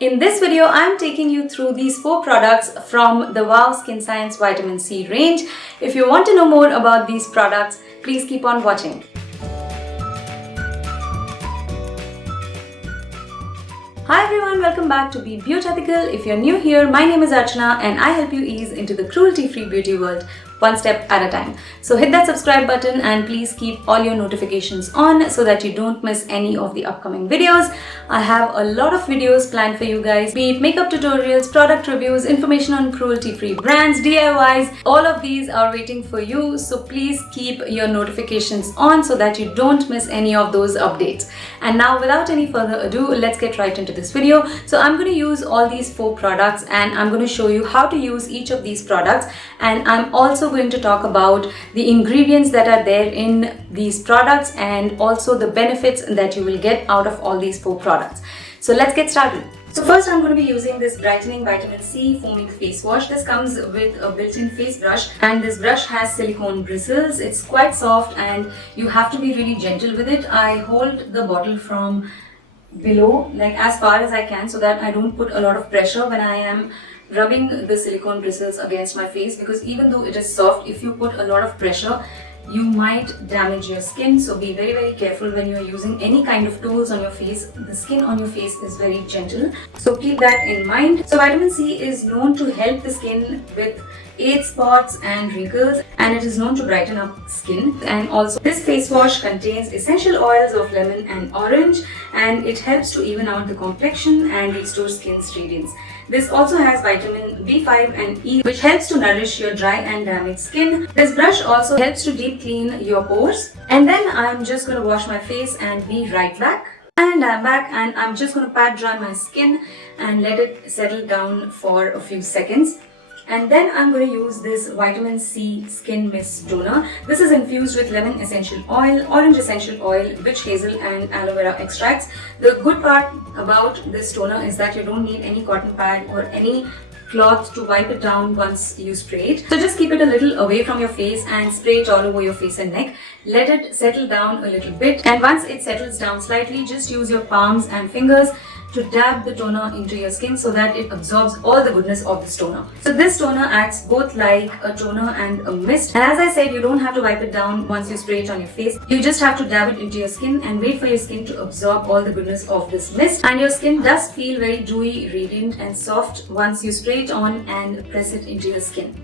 In this video, I'm taking you through these 4 products from the Wow Skin Science Vitamin C range. If you want to know more about these products, please keep on watching. Hi everyone, welcome back to Be Beautethical. If you're new here, my name is Archana and I help you ease into the cruelty-free beauty world one step at a time. So hit that subscribe button and please keep all your notifications on so that you don't miss any of the upcoming videos. I have a lot of videos planned for you guys, be it makeup tutorials, product reviews, information on cruelty-free brands, DIYs, all of these are waiting for you. So please keep your notifications on so that you don't miss any of those updates. And now without any further ado, let's get right into this video. So I'm going to use all these 4 products and I'm going to show you how to use each of these products, and I'm also going to talk about the ingredients that are there in these products and also the benefits that you will get out of all these 4 products. So let's get started. So first I'm going to be using this brightening vitamin C foaming face wash. This comes with a built-in face brush and this brush has silicone bristles. It's quite soft and you have to be really gentle with it. I hold the bottle from below, like as far as I can, so that I don't put a lot of pressure when I am rubbing the silicone bristles against my face, because even though it is soft, if you put a lot of pressure you might damage your skin. So be very careful when you're using any kind of tools on your face. The skin on your face is very gentle, so keep that in mind. So vitamin C is known to help the skin with age spots and wrinkles, and it is known to brighten up skin. And also this face wash contains essential oils of lemon and orange, and it helps to even out the complexion and restore skin's radiance. This also has vitamin B5 and E, which helps to nourish your dry and damaged skin. This brush also helps to deep clean your pores. And then I'm just going to wash my face and be right back. And I'm back and I'm just going to pat dry my skin and let it settle down for a few seconds. And then I'm going to use this vitamin C skin mist toner. This is infused with lemon essential oil, orange essential oil, witch hazel and aloe vera extracts. The good part about this toner is that you don't need any cotton pad or any cloth to wipe it down once you spray it. So just keep it a little away from your face and spray it all over your face and neck. Let it settle down a little bit, and once it settles down slightly, just use your palms and fingers to dab the toner into your skin so that it absorbs all the goodness of this toner. So this toner acts both like a toner and a mist, and as I said, you don't have to wipe it down once you spray it on your face. You just have to dab it into your skin and wait for your skin to absorb all the goodness of this mist. And your skin does feel very dewy, radiant and soft once you spray it on and press it into your skin.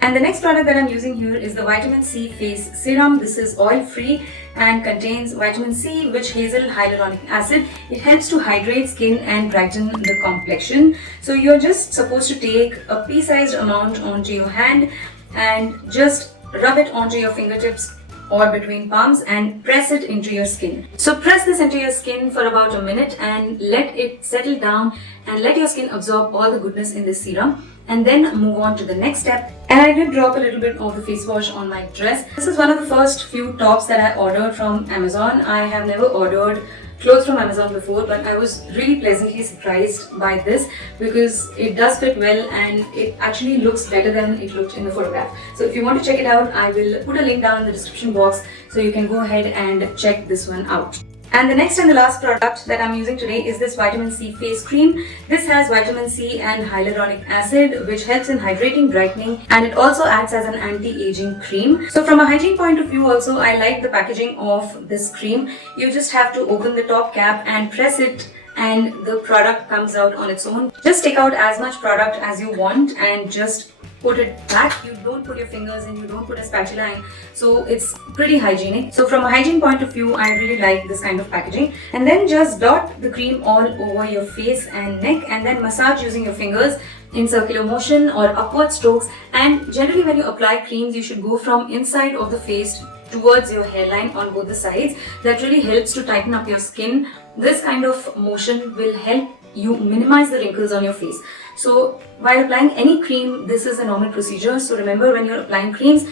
And the next product that I'm using here is the vitamin C face serum. This is oil free and contains vitamin C, witch hazel, hyaluronic acid. It helps to hydrate skin and brighten the complexion. So you're just supposed to take a pea-sized amount onto your hand and just rub it onto your fingertips or between palms and press it into your skin. So press this into your skin for about a minute and let it settle down and let your skin absorb all the goodness in this serum, and then move on to the next step. And I did drop a little bit of the face wash on my dress. This is one of the first few tops that I ordered from Amazon. I have never ordered clothes from Amazon before, but I was really pleasantly surprised by this because it does fit well and it actually looks better than it looked in the photograph. So if you want to check it out, I will put a link down in the description box so you can go ahead and check this one out. And the next and the last product that I'm using today is this vitamin C face cream. This has vitamin C and hyaluronic acid, which helps in hydrating, brightening, and it also acts as an anti-aging cream. So from a hygiene point of view also, I like the packaging of this cream. You just have to open the top cap and press it and the product comes out on its own. Just take out as much product as you want and just put it back. You don't put your fingers in, you don't put a spatula in, so it's pretty hygienic. So from a hygiene point of view, I really like this kind of packaging. And then just dot the cream all over your face and neck and then massage using your fingers in circular motion or upward strokes. And generally when you apply creams, you should go from inside of the face towards your hairline on both the sides. That really helps to tighten up your skin. This kind of motion will help you minimize the wrinkles on your face. So while applying any cream, this is a normal procedure. So remember, when you're applying creams,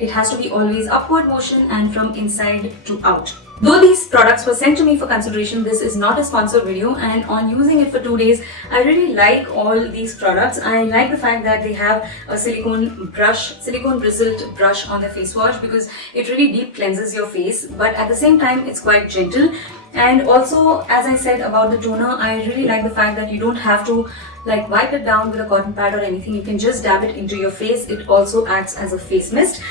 it has to be always upward motion and from inside to out. Though these products were sent to me for consideration, this is not a sponsored video, and on using it for 2 days, I really like all these products. I like the fact that they have a silicone bristled brush on the face wash, because it really deep cleanses your face, but at the same time it's quite gentle. And also, as I said about the toner, I really like the fact that you don't have to like wipe it down with a cotton pad or anything. You can just dab it into your face. It also acts as a face mist.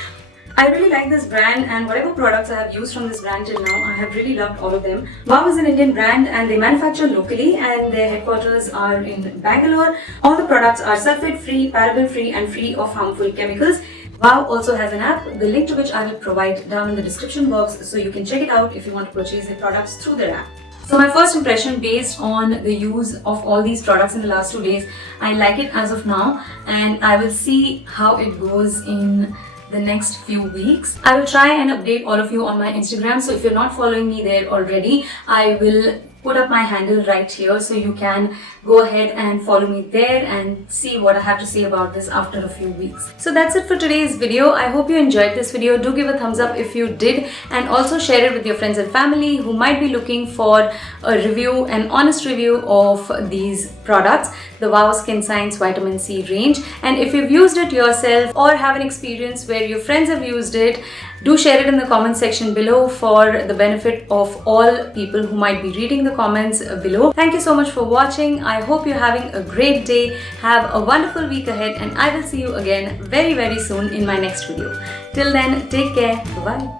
I really like this brand, and whatever products I have used from this brand till now, I have really loved all of them. Wow is an Indian brand and they manufacture locally, and their headquarters are in Bangalore. All the products are sulfate free, paraben free and free of harmful chemicals. Wow also has an app, the link to which I will provide down in the description box, so you can check it out if you want to purchase their products through their app. So my first impression based on the use of all these products in the last 2 days, I like it as of now, and I will see how it goes in the next few weeks. I will try and update all of you on my Instagram, so if you're not following me there already, I will put up my handle right here, so you can go ahead and follow me there and see what I have to say about this after a few weeks. So that's it for today's video. I hope you enjoyed this video. Do give a thumbs up if you did, and also share it with your friends and family who might be looking for a review, an honest review of these products, the Wow Skin Science Vitamin C range. And if you've used it yourself or have an experience where your friends have used it, do share it in the comment section below for the benefit of all people who might be reading the comments below. Thank you so much for watching. I hope you're having a great day. Have a wonderful week ahead, and I will see you again very soon in my next video. Till then, take care. Bye-bye.